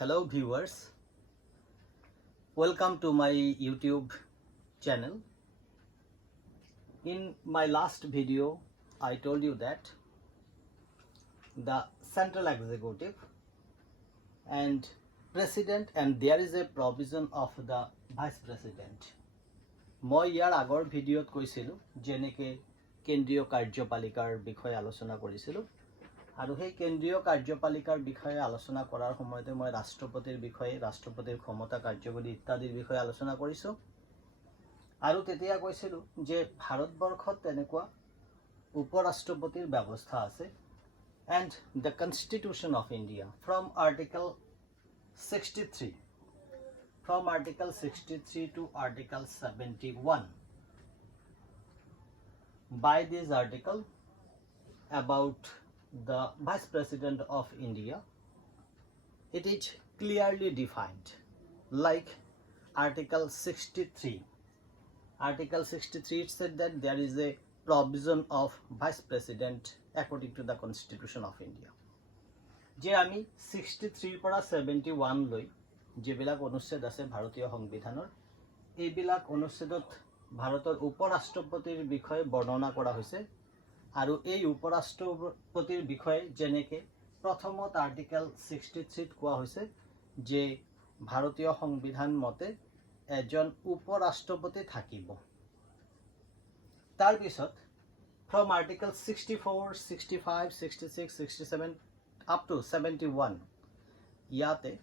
Hello viewers, welcome to my YouTube channel. In my last video, I told you that the central executive and president and there is a provision of the vice president. মই ইয়াৰ আগৰ ভিডিঅ'ত কৈছিলোঁ যেনেকে কেন্দ্ৰীয় কাৰ্যপালিকাৰ বিষয়ে আলোচনা কৰিছিলোঁ আৰু সেই কেন্দ্ৰীয় কাৰ্যপালিকাৰ বিষয়ে আলোচনা কৰাৰ সময়তে মই ৰাষ্ট্ৰপতিৰ বিষয়ে ৰাষ্ট্ৰপতিৰ ক্ষমতা কাৰ্যকৰী ইত্যাদিৰ বিষয়ে আলোচনা কৰিছোঁ আৰু তেতিয়া কৈছিলোঁ যে ভাৰতবৰ্ষত তেনেকুৱা উপৰাষ্ট্ৰপতিৰ ব্যৱস্থা আছে and the Constitution of India from Article 63 to Article 71. By this article about the Vice President of India, it is clearly defined like Article 63. Article 63 said that there is a provision of Vice President according to the Constitution of India. যে আমি 63 পৰা 71 লৈ যেবিলাক অনুচ্ছেদ আছে ভাৰতীয় সংবিধানৰ এইবিলাক অনুচ্ছেদত ভাৰতৰ উপৰাষ্ট্ৰপতিৰ বিষয়ে বৰ্ণনা কৰা হৈছে আৰু এই উপৰাষ্ট্ৰপতিৰ বিষয়ে যেনেকে প্ৰথমত আৰ্টিকেল 63 ত কোৱা হৈছে যে ভাৰতীয় সংবিধান মতে এজন উপৰাষ্ট্ৰপতি থাকিব তাৰ পিছত from Article 64, 65, 66, 67 up to 71 yate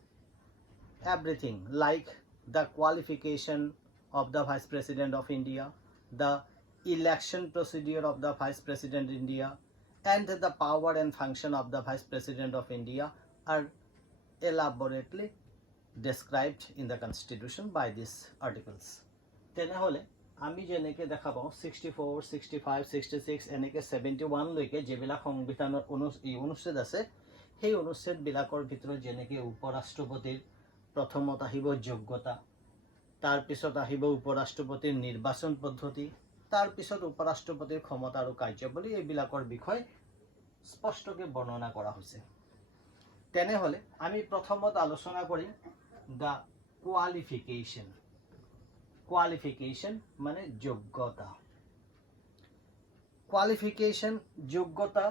everything like the qualification of the Vice President of India, the election procedure of the Vice President of India and the power and function of the Vice President of India are elaborately described in the Constitution by these articles. তেনেহলে আমি যেনেকে দেখা পাওঁ 64, 65, 66 এনেকে 71 লৈকে যেবিলাক সংবিধানৰ অনুচ্ছেদ আছে সেই অনুচ্ছেদ বিলাকৰ ভিতৰত যেনেকে উপৰাষ্ট্ৰপতিৰ প্ৰথমত আহিব যোগ্যতা তাৰ পিছত আহিব উপৰাষ্ট্ৰপতিৰ নিৰ্বাচন পদ্ধতি তাৰ পিছত উপৰাষ্ট্ৰপতিৰ ক্ষমতা আৰু কাৰ্যাৱলী এইবিলাকৰ বিষয় স্পষ্টকৈ বৰ্ণনা কৰা হৈছে তেনেহলে আমি প্ৰথমত আলোচনা কৰিম দা qualification মানে যোগ্যতা qualification যোগ্যতা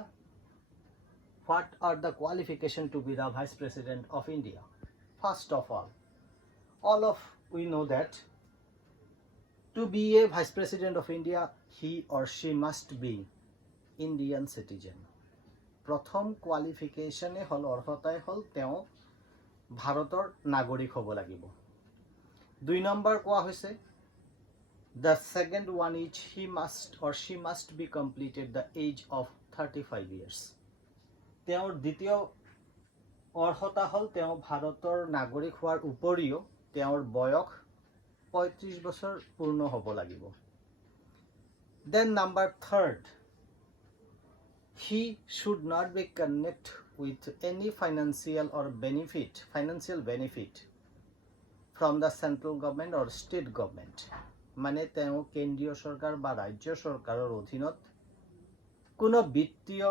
what are the qualification to be the Vice President of India? First of all of we know that to be a Vice President of India he or she must be Indian citizen. প্ৰথম কোৱালিফিকেশনে হল অৰ্হতাই হল তেওঁ ভাৰতৰ নাগৰিক হ'ব লাগিব দুই number কোৱা হৈছে the second one is he must or she must be completed the age of 35 years. তেওঁৰ দ্বিতীয় অৰ্হতা হল তেওঁ ভাৰতৰ নাগৰিক হোৱাৰ উপৰিও তেওঁৰ বয়স 35 বছৰ পূৰ্ণ হ'ব লাগিব then number third he should not be connected with any financial benefit from the central government or state government. মানে তেওঁ কেন্দ্ৰীয় চৰকাৰ বা ৰাজ্য চৰকাৰৰ অধীনত কোনো বিত্তীয়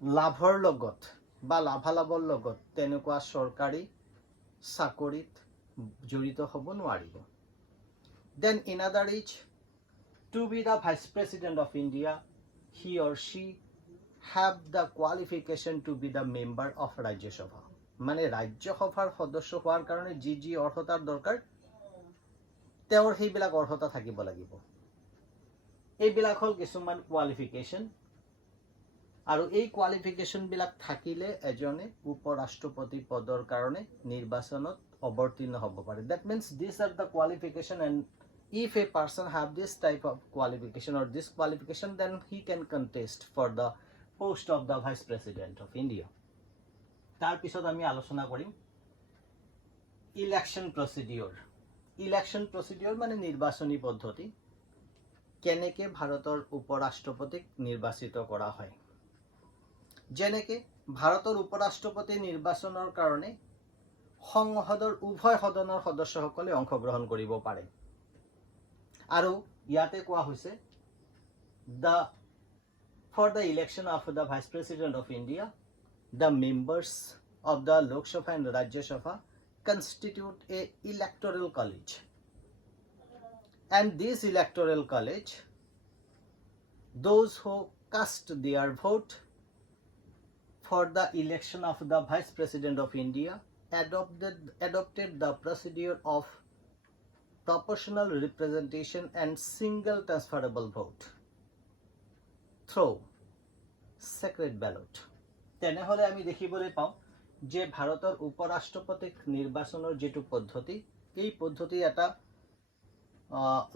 লাভৰ লগত বা লাভালাভৰ লগত তেনেকুৱা চৰকাৰী চাকৰিত জড়িত হ'ব নোৱাৰিব then another is to be the Vice President of India he or she have the qualification to be the member of Rajya Sabha. মানে ৰাজ্যসভাৰ সদস্য হোৱাৰ কাৰণে যি অৰ্হতাৰ দৰকাৰ তেওঁৰ সেইবিলাক অৰ্হতা থাকিব লাগিব এইবিলাক হল কিছুমান কোৱালিফিকেশন আৰু এই কোৱালিফিকেশন বিলাক থাকিলে এজনে উপৰাষ্ট্ৰপতি পদৰ কাৰণে নিৰ্বাচনত অৱতীৰ্ণ হ'ব পাৰে that means these are the qualification and if a person have this type of qualification or this qualification then he can contest for the post of the Vice President of India. তাৰ পিছত আমি আলোচনা কৰিম election প্ৰসিডিউৰ মানে নিৰ্বাচনী পদ্ধতি কেনেকে ভাৰতৰ উপৰাষ্ট্ৰপতিক নিৰ্বাচিত কৰা হয় যেনেকে ভাৰতৰ উপৰাষ্ট্ৰপতি নিৰ্বাচনৰ কাৰণে সংসদৰ উভয় সদনৰ সদস্যসকলে অংশগ্ৰহণ কৰিব পাৰে আৰু ইয়াতে কোৱা হৈছে for the election of the Vice President of India the members of the Lok Sabha and Rajya Sabha constitute a electoral college. And this electoral college, those who cast their vote for the election of the Vice President of India adopted the procedure of proportional representation and single transferable vote through secret ballot. তেনেহলে আমি দেখিবলৈ পাওঁ যে ভাৰতৰ উপৰাষ্ট্ৰপতিক নিৰ্বাচনৰ যেটো পদ্ধতি এই পদ্ধতি এটা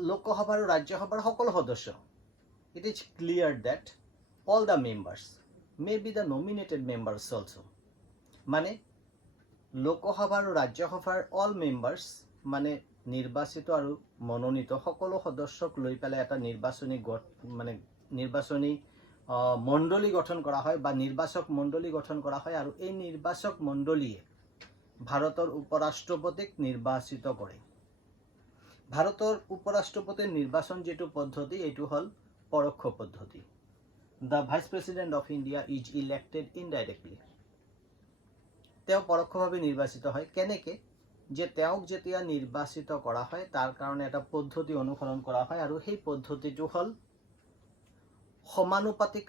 লোকসভা আৰু ৰাজ্যসভাৰ সকলো সদস্য it is clear that all the members may be the nominated members also মানে লোকসভা আৰু ৰাজ্যসভাৰ all members মানে নিৰ্বাচিত আৰু মনোনীত সকলো সদস্যক লৈ পেলাই এটা নিৰ্বাচনী মণ্ডলী গঠন কৰা হয় বা নিৰ্বাচক মণ্ডলী গঠন কৰা হয় আৰু এই নিৰ্বাচক মণ্ডলীয়ে ভাৰতৰ উপৰাষ্ট্ৰপতিক নিৰ্বাচিত কৰে ভাৰতৰ উপৰাষ্ট্ৰপতিৰ নিৰ্বাচন যেটো পদ্ধতি এটো হল পৰোক্ষ পদ্ধতি The Vice President of India is elected indirectly তেওঁ পৰোক্ষভাৱে নিৰ্বাচিত হয় কেনেকে যে তেওঁক যেতিয়া নিৰ্বাচিত কৰা হয় তাৰ কাৰণে এটা পদ্ধতি অনুসৰণ কৰা হয় আৰু সেই পদ্ধতিটো হল সমানুপাতিক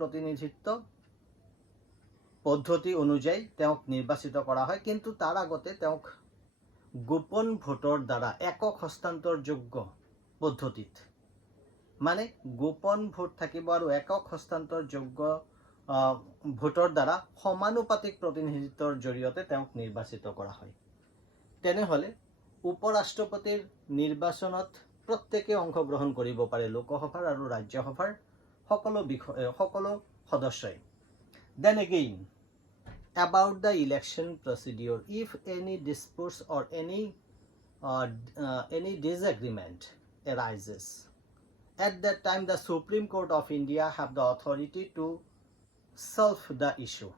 প্ৰতিনিধিত্ব পদ্ধতি অনুযায়ী তেওঁক নিৰ্বাচিত কৰা হয় কিন্তু তাৰ আগতে তেওঁক গোপন ভোটৰ দ্বাৰা একক হস্তান্তৰযোগ্য পদ্ধতিত মানে গোপন ভোট থাকিব আৰু একক হস্তান্তৰযোগ্য ভোটৰ দ্বাৰা সমানুপাতিক প্ৰতিনিধিত্বৰ জৰিয়তে তেওঁক নিৰ্বাচিত কৰা হয় তেনেহলে উপৰাষ্ট্ৰপতিৰ নিৰ্বাচনত প্ৰত্যেকে অংশগ্ৰহণ কৰিব পাৰে লোকসভাৰ আৰু ৰাজ্যসভাৰ সকলো সদস্যই then again about the election procedure if any disputes or any disagreement arises at that time the Supreme Court of India have the authority to solve the issue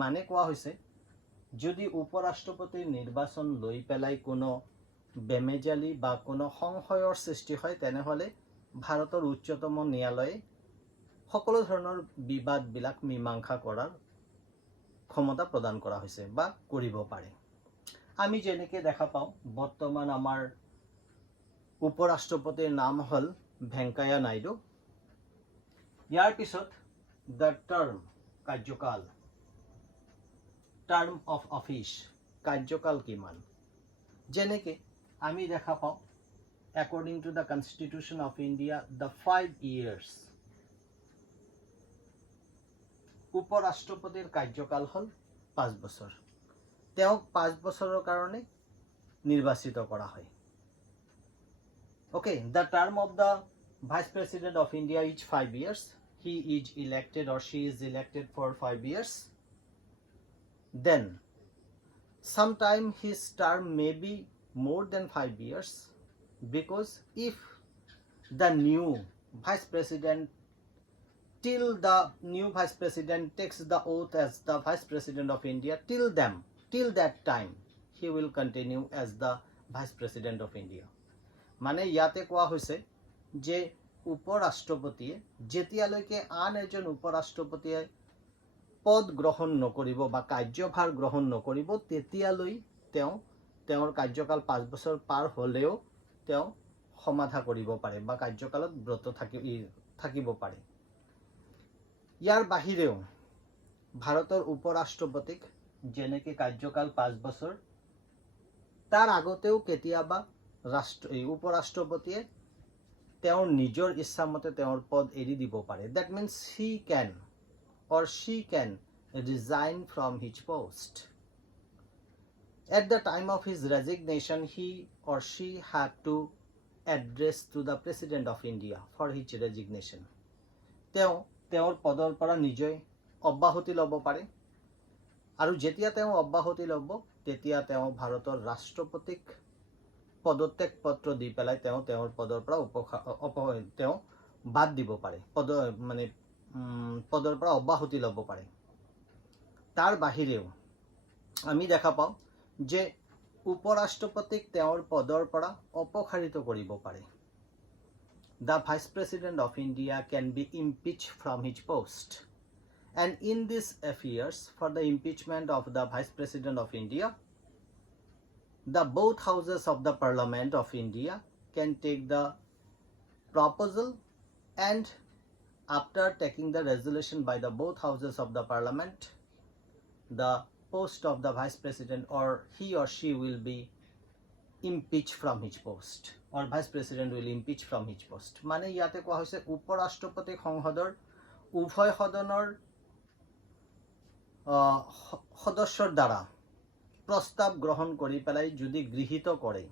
মানে কোৱা হৈছে যদি উপৰাষ্ট্ৰপতিৰ নিৰ্বাচন লৈ পেলাই কোনো বেমেজালি বা কোনো সংশয়ৰ সৃষ্টি হয় তেনেহলে ভাৰতৰ উচ্চতম ন্যায়ালয়ে সকলো ধৰণৰ বিবাদ বিলাক মীমাংসা কৰাৰ ক্ষমতা প্ৰদান কৰা হৈছে বা কৰিব পাৰে আমি যেনেকৈ দেখা পাওঁ বৰ্তমান আমাৰ উপৰাষ্ট্ৰপতিৰ নাম হল ভেংকায়া নাইডু ইয়াৰ পিছত the term কাৰ্যকাল term of office কাৰ্যকাল কিমান যেনেকৈ আমি দেখা পাওঁ according to the Constitution of India the 5 years উপৰাষ্ট্ৰপতিৰ কাৰ্যকাল হল 5 বছৰ তেওঁক 5 বছৰৰ কাৰণে নিৰ্বাচিত কৰা হয় okay the term of the Vice President of India is 5 years he is elected or she is elected for 5 years then sometime his term may be more than 5 years because if the new Vice President till the new Vice President takes the oath as the Vice President of India till that time he will continue as the Vice President of India মানে ইয়াতে কোৱা হৈছে যে উপৰাষ্ট্ৰপতিয়ে যেতিয়ালৈকে আন এজন উপৰাষ্ট্ৰপতিয়ে পদ গ্ৰহণ নকৰিব বা কাৰ্যভাৰ গ্ৰহণ নকৰিব তেতিয়ালৈ তেওঁৰ কাৰ্যকাল 5 বছৰ পাৰ হলেও তেওঁ সমাধা কৰিব পাৰে বা কাৰ্যকালত ব্ৰত থাকিব পাৰে ইয়াৰ বাহিৰেও ভাৰতৰ উপৰাষ্ট্ৰপতিক যেনেকৈ কাৰ্যকাল 5 বছৰ তাৰ আগতেও কেতিয়াবা উপৰাষ্ট্ৰপতিয়ে তেওঁৰ নিজৰ ইচ্ছামতে তেওঁৰ পদ এৰি দিব পাৰে that means he can or she can resign from his post at the time of his resignation he or she had to address to the President of India for his resignation তেওঁৰ পদৰ পৰা নিজে অব্যাহতি ল'ব পাৰে আৰু যেতিয়া তেওঁ অব্যাহতি ল'ব তেতিয়া তেওঁ ভাৰতৰ ৰাষ্ট্ৰপতিক পদত্যাগ পত্ৰ দি পেলাই তেওঁৰ পদৰ পৰা তেওঁ বাদ দিব পাৰে পদৰ পৰা অব্যাহতি ল'ব পাৰে তাৰ বাহিৰেও আমি দেখা পাওঁ যে উপৰাষ্ট্ৰপতিক তেওঁৰ পদৰ পৰা অপসাৰিত কৰিব পাৰে The Vice President of India can be impeached from his post And in these affairs, for the impeachment of the Vice President of India, the both houses of the Parliament of India can take the proposal, and after taking the resolution by the both houses of the Parliament, the post of the Vice President or he or she will be impeached from his post, or Vice President will impeach from his post. মানে ইয়াতে কোৱা হৈছে উপৰাষ্ট্ৰপতি সংসদৰ উভয় সদনৰ সদস্যৰ দ্বাৰা প্ৰস্তাৱ গ্ৰহণ কৰি পেলাই যদি গৃহীত কৰে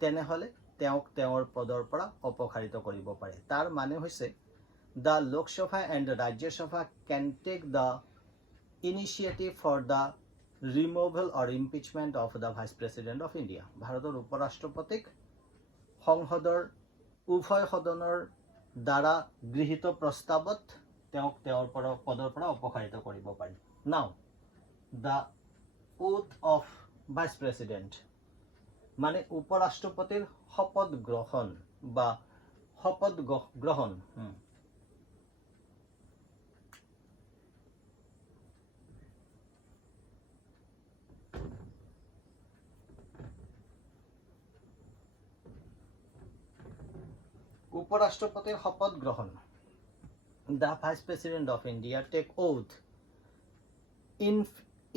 তেনেহলে তেওঁক তেওঁৰ পদৰ পৰা অপসাৰিত কৰিব পাৰে। তাৰ মানে হৈছে the Lok Sabha and the Rajya Sabha can take the initiative for the removal or impeachment of the Vice President of India. ভাৰতৰ উপৰাষ্ট্ৰপতিক সংসদৰ উভয় সদনৰ দ্বাৰা গৃহীত প্ৰস্তাৱত তেওঁক তেওঁৰ পদৰ পৰা অপসাৰিত কৰিব পাৰি। Now, the oath of Vice President মানে উপৰাষ্ট্ৰপতিৰ শপত গ্ৰহণ বা শপত গ্ৰহণ উপরাষ্ট্রপতির শপথ গ্রহণ the Vice President of India take oath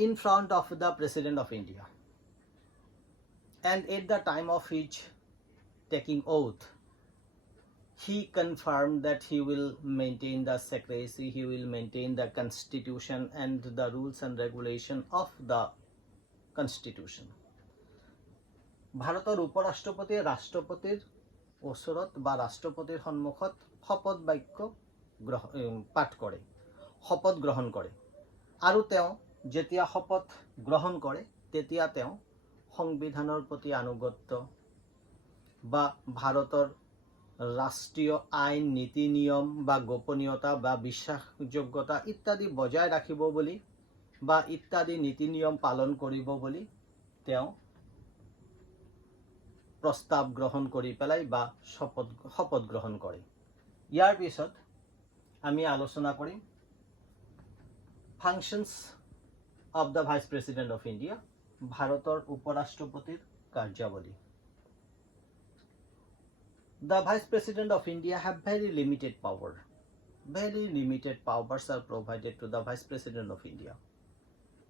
in front of the President of India, and at the time of his taking oath he confirmed that he will maintain the secrecy, he will maintain the constitution and the rules and regulation of the constitution. ভারতের উপরাষ্ট্রপতি রাষ্ট্রপতির ওচৰত বা ৰাষ্ট্ৰপতিৰ সন্মুখত শপত বাক্য পাঠ কৰে, শপত গ্ৰহণ কৰে, আৰু তেওঁ যেতিয়া শপত গ্ৰহণ কৰে তেতিয়া তেওঁ সংবিধানৰ প্ৰতি আনুগত্য বা ভাৰতৰ ৰাষ্ট্ৰীয় আইন নীতি নিয়ম বা গোপনীয়তা বা বিশ্বাসযোগ্যতা ইত্যাদি বজাই ৰাখিব বুলি বা ইত্যাদি নীতি নিয়ম পালন কৰিব বুলি তেওঁ প্ৰস্তাৱ গ্ৰহণ কৰি পেলাই বা শপত গ্ৰহণ কৰে। ইয়াৰ পিছত আমি আলোচনা কৰিম functions of the vice president of India, ভাৰতৰ উপৰাষ্ট্ৰপতিৰ কাৰ্যাৱলী। The Vice President of India have very limited power. Very limited powers are provided to the Vice President of India.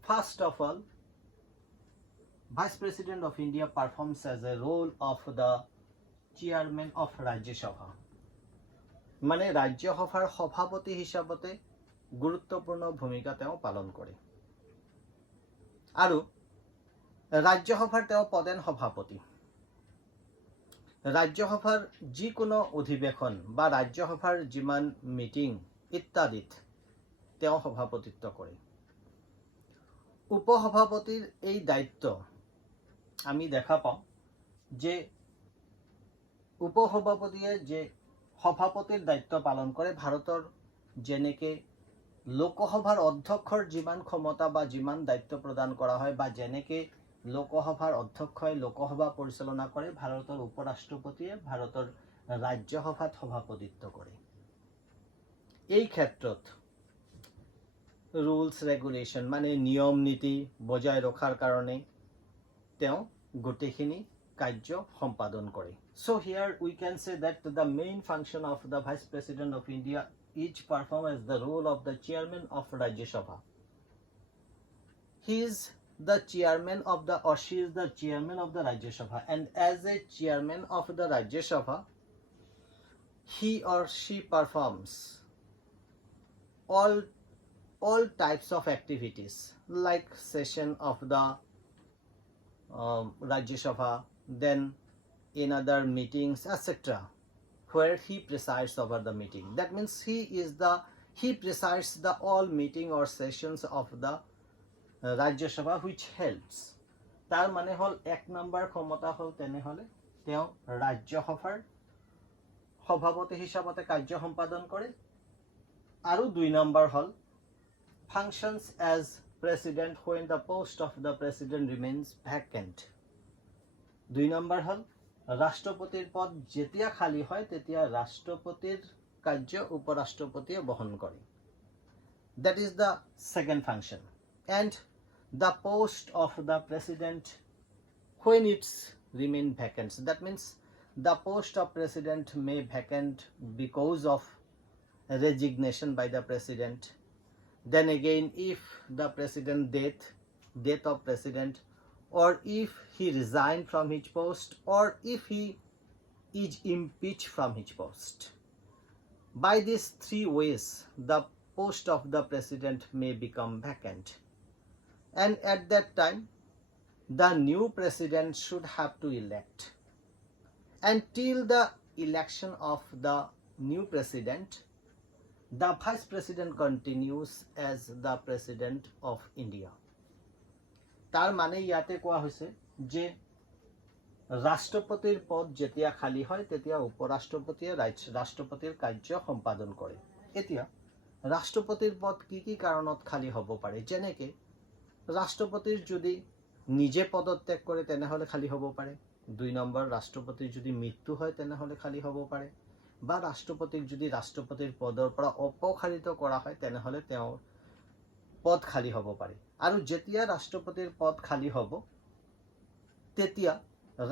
First of all, Vice President of India performs as a role of the Chairman of Rajya Sabha. মানে ৰাজ্য সভাৰ সভাপতি হিচাপতে গুৰুত্বপূৰ্ণ ভূমিকা তেওঁ পালন কৰে, আৰু ৰাজ্য সভাৰ তেওঁ প্ৰধান সভাপতি। ৰাজ্য সভাৰ যিকোনো অধিৱেশন বা ৰাজ্য সভাৰ যিমান মিটিং ইত্যাদিত তেওঁ সভাপতিত্ব কৰে। উপসভাপতিৰ এই দায়িত্ব আমি দেখা পাওঁ যে উপসভাপতিয়ে যে সভাপতিৰ দায়িত্ব পালন কৰে, ভাৰতৰ যেনেকৈ লোকসভাৰ অধ্যক্ষৰ যিমান ক্ষমতা বা যিমান দায়িত্ব প্ৰদান কৰা হয় বা যেনেকৈ লোকসভাৰ অধ্যক্ষই লোকসভা পৰিচালনা কৰে, ভাৰতৰ উপৰাষ্ট্ৰপতিয়ে ভাৰতৰ ৰাজ্যসভাত সভাপতিত্ব কৰে। এই ক্ষেত্ৰত ৰুলছ ৰেগুলেশ্যন মানে নিয়ম নীতি বজাই ৰখাৰ কাৰণে তেওঁ গোটেইখিনি কাৰ্য সম্পাদন কৰে। So here we can say that the main function of the Vice President of India each perform as the role of the Chairman of Rajya Sabha. He is the chairman of the or she is the chairman of the Rajya Sabha, and as a chairman of the Rajya Sabha he or she performs all types of activities like session of the Rajya Sabha, then in other meetings etc., where he presides over the meeting. That means he presides the all meeting or sessions of the Rajya Sabha which helps. তাৰ মানে হল এক number ক্ষমতা হল তেনেহলে তেওঁ ৰাজ্য সভাৰ সভাপতি হিচাপতে কাৰ্য সম্পাদন কৰে, আৰু দুই number hall functions as president when the post of the president remains vacant. দুই নম্বৰ হল ৰাষ্ট্ৰপতিৰ পদ যেতিয়া খালী হয় তেতিয়া ৰাষ্ট্ৰপতিৰ কাৰ্য উপৰাষ্ট্ৰপতিয়ে বহন কৰে। That is the second function. And the post of the president, when it's remain vacant, so that means the post of president may vacant because of resignation by the president. Then again, if the president death of president, or if he resigned from his post, or if he is impeached from his post. By these three ways, the post of the president may become vacant. And at that time, the new president should have to elect. Until the election of the new president, the vice president continues as the president of India. तार माने याते कोआ होइसे जे राष्ट्रपतिर पद जेतिया खाली হয় তেতিয়া উপরাষ্ট্রপতিয়ে রাষ্ট্রপতির কার্য সম্পাদন কৰে। এতিয়া ৰাষ্ট্ৰপতিৰ পদ কি কাৰণত খালি হ'ব পাৰে, যেনেকে ৰাষ্ট্ৰপতিৰ যদি নিজে পদত্যাগ কৰে তেনেহলে খালি হ'ব পাৰে, 2 নম্বৰ ৰাষ্ট্ৰপতিৰ যদি মৃত্যু হয় তেনেহলে খালি হ'ব পাৰে, বা ৰাষ্ট্ৰপতিক যদি ৰাষ্ট্ৰপতিৰ পদৰ পৰা অপসাৰিত কৰা হয় তেনেহলে তেওঁৰ পদ খালি হ'ব পাৰে। আৰু যেতিয়া ৰাষ্ট্ৰপতিৰ পদ খালি হ'ব তেতিয়া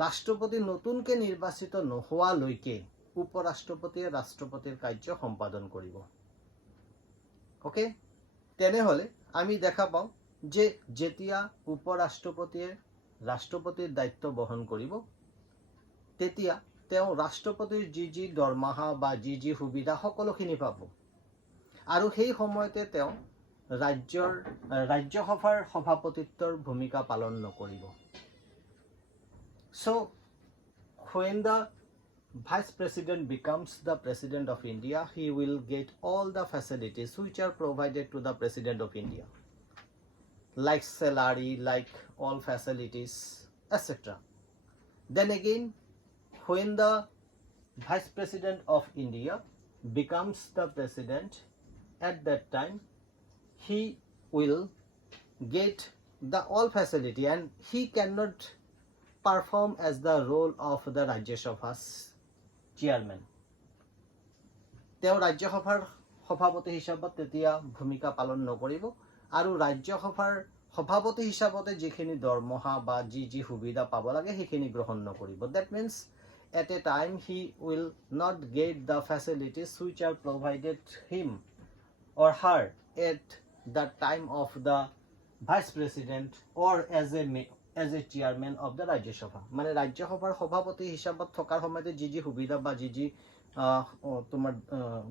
ৰাষ্ট্ৰপতি নতুনকে নিৰ্বাচিত নোহোৱালৈকে উপৰাষ্ট্ৰপতিয়ে ৰাষ্ট্ৰপতিৰ কাৰ্য সম্পাদন কৰিব। ওকে, তেনেহলে আমি দেখা পাওঁ যে যেতিয়া উপৰাষ্ট্ৰপতিয়ে ৰাষ্ট্ৰপতিৰ দায়িত্ব বহন কৰিব তেতিয়া তেওঁ ৰাষ্ট্ৰপতিৰ যি দৰমহা বা যি সুবিধা সকলোখিনি পাব, আৰু সেই সময়তে তেওঁ ৰাজ্যসভাৰ সভাপতিত্বৰ ভূমিকা পালন নকৰিব। So when the vice president becomes the president of India, he will get all the facilities which are provided to the president of India, like salary, like all facilities, etc. Then again, when the vice president of India becomes the president, at that time he will get the all facility and he cannot perform as the role of the Rajya Sabha's chairman. তেওঁ ৰাজ্যসভাৰ সভাপতি হিচাপত তেতিয়া ভূমিকা পালন নকৰিব, আৰু ৰাজ্যসভাৰ সভাপতি হিচাপতে যিখিনি দৰমহা বা যি সুবিধা পাব লাগে সেইখিনি গ্ৰহণ নকৰিব। That means at a time he will not get the facilities which are provided him or her at the time of the vice president or as a chairman of the Rajya Sabha. মানে ৰাজ্যসভাৰ সভাপতি হিচাপত থকাৰ সময়তে যি সুবিধা বা যি তোমাৰ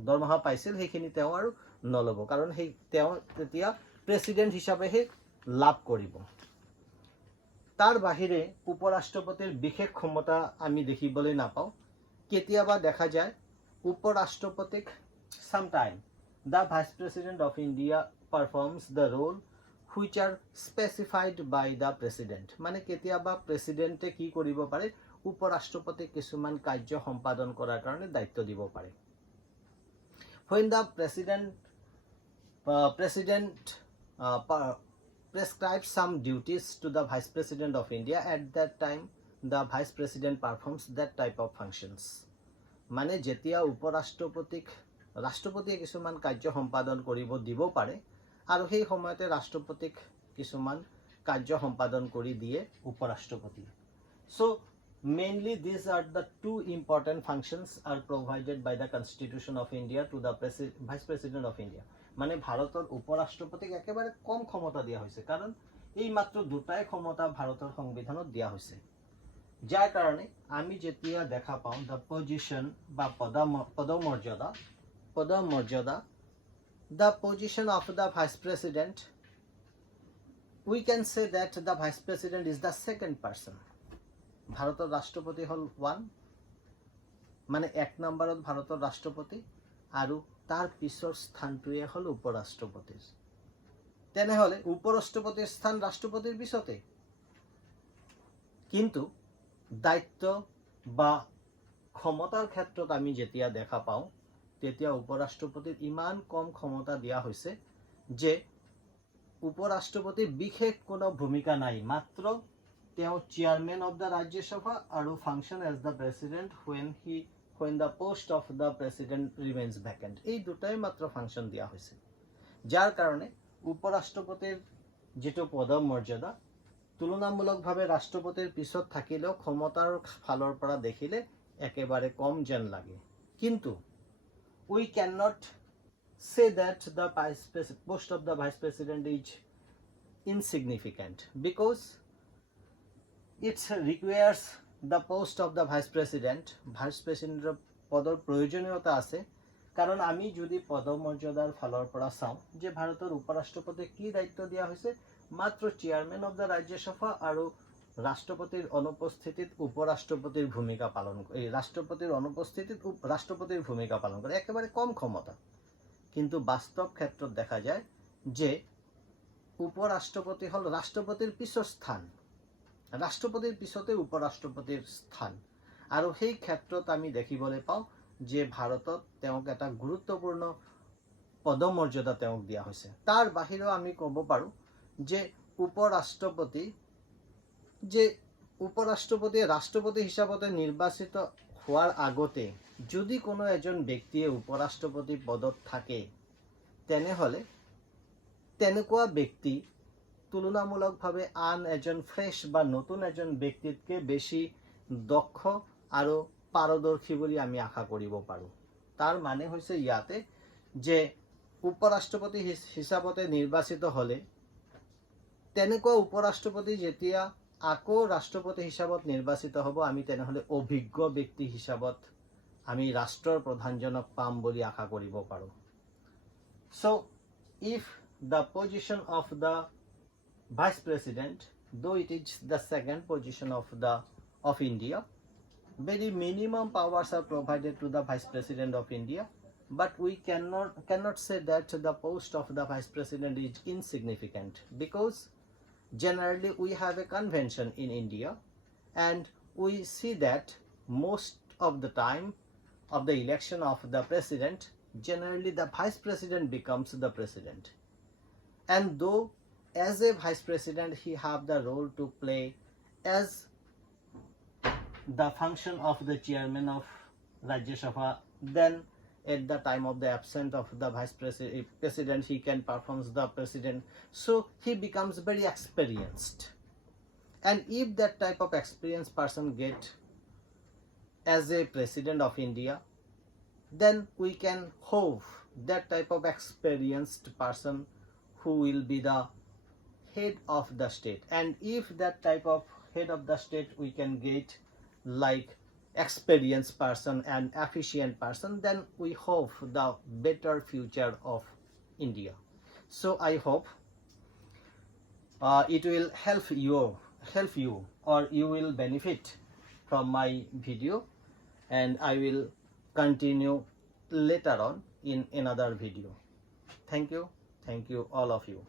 দৰমহা পাইছিল সেইখিনি তেওঁ আৰু নলব, কাৰণ সেই তেওঁ তেতিয়া প্ৰেসিডেন্ট হিচাপেহে লাভ কৰিব। তাৰ বাহিৰে উপৰাষ্ট্ৰপতিৰ বিশেষ ক্ষমতা আমি দেখিবলৈ নাপাওঁ। কেতিয়াবা দেখা যায় উপৰাষ্ট্ৰপতিক sometime the vice president of India performs the role which are specified by the president. মানে কেতিয়াবা প্ৰেসিডেন্টে কি কৰিব পাৰে, উপৰাষ্ট্ৰপতিক কিছুমান কাৰ্য সম্পাদন কৰাৰ কাৰণে দায়িত্ব দিব পাৰে। When the president prescribes some duties to the vice president of India, at that time the vice president performs that type of functions. মানে যেতিয়া উপৰাষ্ট্ৰপতিক ৰাষ্ট্ৰপতিয়ে কিছুমান কাৰ্য সম্পাদন কৰিব দিব পাৰে, আৰু সেই সময়তে ৰাষ্ট্ৰপতিক কিছুমান কাৰ্য সম্পাদন কৰি দিয়ে উপৰাষ্ট্ৰপতিয়ে। So mainly these are the two important functions are provided by the Constitution of India to the Vice President of India. মানে ভাৰতৰ উপৰাষ্ট্ৰপতিক একেবাৰে কম ক্ষমতা দিয়া হৈছে, কাৰণ এই মাত্ৰ দুটাই ক্ষমতা ভাৰতৰ সংবিধানত দিয়া হৈছে, যাৰ কাৰণে আমি যেতিয়া দেখা পাওঁ the position বা পদমৰ্যাদা the position of the vice president, we can say that the vice president is the second person. ভাৰতৰ ৰাষ্ট্ৰপতি হল 1, মানে 1 নম্বৰত ভাৰতৰ ৰাষ্ট্ৰপতি, আৰু তাৰ পিছৰ স্থানটোৱে হল উপৰাষ্ট্ৰপতিৰ। তেনেহলে উপৰাষ্ট্ৰপতিৰ স্থান ৰাষ্ট্ৰপতিৰ পিছতে, কিন্তু দায়িত্ব বা ক্ষমতাৰ ক্ষেত্ৰত আমি যেতিয়া দেখা পাওঁ তেতিয়া উপৰাষ্ট্ৰপতিৰ ইমান কম ক্ষমতা দিয়া হৈছে যে উপৰাষ্ট্ৰপতিৰ বিশেষ কোনো ভূমিকা নাই, মাত্ৰ তেওঁ চেয়াৰম্যান অফ দ্য ৰাজ্যসভা আৰু function as the president when the post of the president remains vacant. এই দুটাই মাত্ৰ ফাংশন দিয়া হৈছে। যাৰ কাৰণে উপৰাষ্ট্ৰপতিৰ যেটো পদমৰ্যাদা তুলনামূলকভাৱে ৰাষ্ট্ৰপতিৰ পিছত থাকিলেও ক্ষমতাৰ ফালৰ পৰা দেখিলে একেবাৰে কম যেন লাগে কিন্তু we cannot say that the post of the vice president is insignificant because it requires the post of the vice president পদৰ প্ৰয়োজনীয়তা আছে কাৰণ আমি যদি পদমৰ্যাদাৰ ফালৰ পৰা চাওঁ যে ভাৰতৰ উপৰাষ্ট্ৰপতিক কি দায়িত্ব দিয়া হৈছে মাত্ৰ চেয়াৰম্যান অফ দ্য ৰাজ্যসভা আৰু ৰাষ্ট্ৰপতিৰ অনুপস্থিতিত উপৰাষ্ট্ৰপতিৰ ভূমিকা পালন কৰে ৰাষ্ট্ৰপতিৰ অনুপস্থিতিত ৰাষ্ট্ৰপতিৰ ভূমিকা পালন কৰে একেবাৰে কম ক্ষমতা কিন্তু বাস্তৱ ক্ষেত্ৰত দেখা যায় যে উপৰাষ্ট্ৰপতি হল ৰাষ্ট্ৰপতিৰ পিছৰ স্থান ৰাষ্ট্ৰপতিৰ পিছতে উপৰাষ্ট্ৰপতিৰ স্থান আৰু সেই ক্ষেত্ৰত আমি দেখিবলৈ পাওঁ যে ভাৰতত তেওঁক এটা গুৰুত্বপূৰ্ণ পদমৰ্যাদা তেওঁক দিয়া হৈছে তাৰ বাহিৰেও আমি ক'ব পাৰো যে উপৰাষ্ট্ৰপতিয়ে ৰাষ্ট্ৰপতি হিচাপে নিৰ্বাচিত হোৱাৰ আগতে যদি কোনো এজন ব্যক্তিয়ে উপৰাষ্ট্ৰপতি পদত থাকে তেনেহলে তেনেকুৱা ব্যক্তি তুলনামূলকভাৱে আন এজন ফ্ৰেশ বা নতুন এজন ব্যক্তিতকে বেছি দক্ষ আৰু পাৰদৰ্শী বুলি আমি আশা কৰিব পাৰো তাৰ মানে হৈছে ইয়াতে যে উপৰাষ্ট্ৰপতি হিচাপে নিৰ্বাচিত হলে তেনেকুৱা উপৰাষ্ট্ৰপতি যেতিয়া আকৌ ৰাষ্ট্ৰপতি হিচাপত নিৰ্বাচিত হ'ব আমি তেনেহলে অভিজ্ঞ ব্যক্তি হিচাপত আমি ৰাষ্ট্ৰৰ প্ৰধানজনক পাম বুলি আশা কৰিব পাৰো so if the position of the vice president though it is the second position of India very minimum powers are provided to the vice president of India but we cannot say that the post of the vice president is insignificant because generally we have a convention in India and we see that most of the time of the election of the president generally the vice president becomes the president and though as a vice president he have the role to play as the function of the chairman of Rajya Sabha then at the time of the absence of the vice president he can perform the president so he becomes very experienced and if that type of experienced person get as a president of India then we can hope that type of experienced person who will be the head of the state and if that type of head of the state we can get like experienced person and efficient person then we hope the better future of India so I hope it will help you or you will benefit from my video and I will continue later on in another video thank you all of you